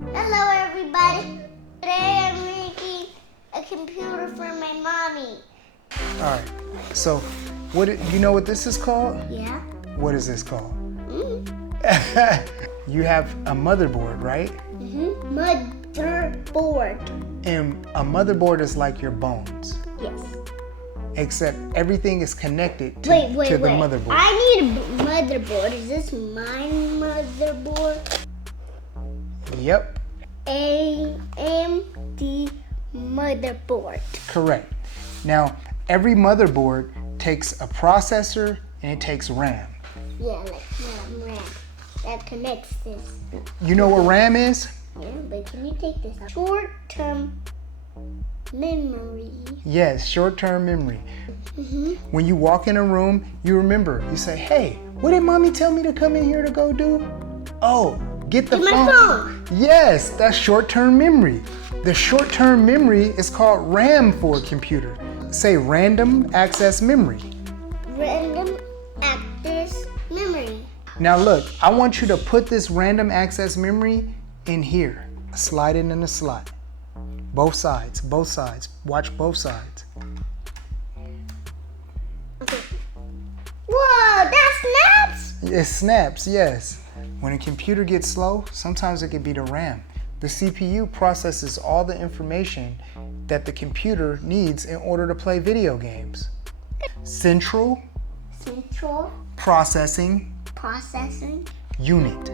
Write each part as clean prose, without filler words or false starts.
Hello everybody. Today I'm making a computer for my mommy. All right. So, you know what this is called? Yeah. What is this called? You have a motherboard, right? Motherboard. And a motherboard is like your bones. Yes. Except everything is connected to the motherboard. I need a motherboard. Is this my motherboard? Yep. AMD motherboard. Correct. Now, every motherboard takes a processor and it takes RAM. Yeah, like RAM. That connects this. You know what RAM is? Yeah, but can you take this out? Short-term memory. Yes, short-term memory. When you walk in a room, you remember. You say, hey, what did mommy tell me to come in here to go do? Oh, get the phone. My phone. Yes, that's short-term memory. The short-term memory is called RAM for a computer. Say random access memory. Random access memory. Now look, I want you to put this random access memory in here. Slide it in the slot. Both sides, both sides. Watch both sides. Okay. Whoa, that snaps? It snaps, yes. When a computer gets slow, sometimes it could be the RAM. The CPU processes all the information that the computer needs in order to play video games. Central Processing Unit.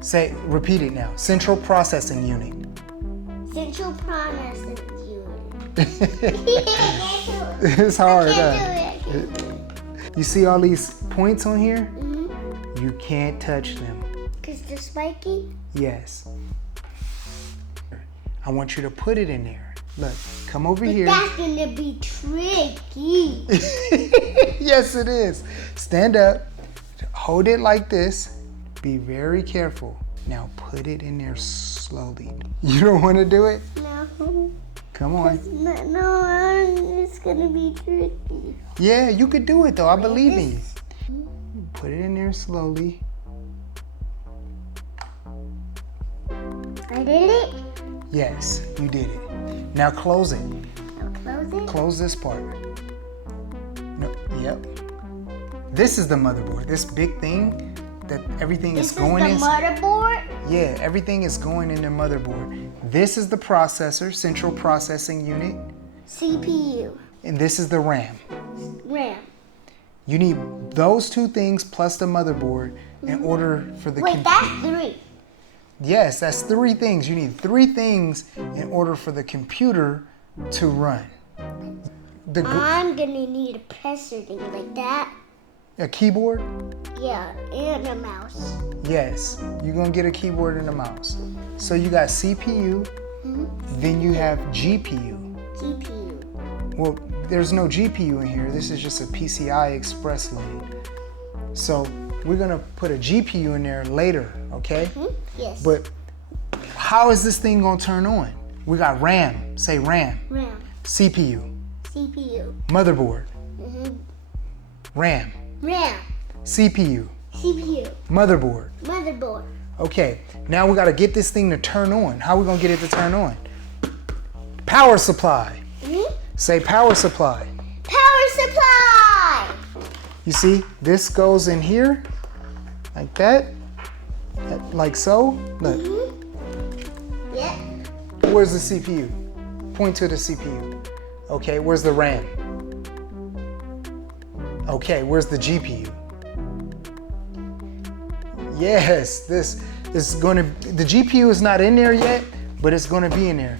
Say, repeat it now. Central Processing Unit. Central processing unit. It's hard, I huh? can't do it. You see all these points on here? You can't touch them. Because they're spiky? Yes. I want you to put it in there. Look, come over here. That's gonna be tricky. Yes, it is. Stand up, hold it like this. Be very careful. Now put it in there slowly. You don't want to do it? No. Come on. No, it's gonna be tricky. Yeah, you could do it though. I believe in you. Put it in there slowly. I did it? Yes, you did it. Now close it. Now close it? Close this part. No, yep. This is the motherboard. This big thing that everything is going in. This is the motherboard? Yeah, everything is going in the motherboard. This is the processor, Central Processing Unit. CPU. And this is the RAM. RAM. You need those two things plus the motherboard in order for the Wait, computer. that's three. Yes, that's three things. You need three things in order for the computer to run. I'm gonna need a presser thing like that. A keyboard? Yeah, and a mouse. Yes, you're gonna get a keyboard and a mouse. So you got CPU, then you have GPU. GPU. Well, there's no GPU in here. This is just a PCI Express lane. So we're gonna put a GPU in there later, okay? Yes. But how is this thing gonna turn on? We got RAM, say RAM. RAM. CPU, CPU. motherboard, RAM, RAM. CPU, CPU. motherboard. Motherboard. Okay, now we gotta get this thing to turn on. How are we gonna get it to turn on? Power supply. Say power supply. Power supply. You see, this goes in here, like that, like so. Look, Yeah. where's the CPU? Point to the CPU. Okay, where's the RAM? Okay, where's the GPU? Yes, this is gonna, the GPU is not in there yet, but it's gonna be in there.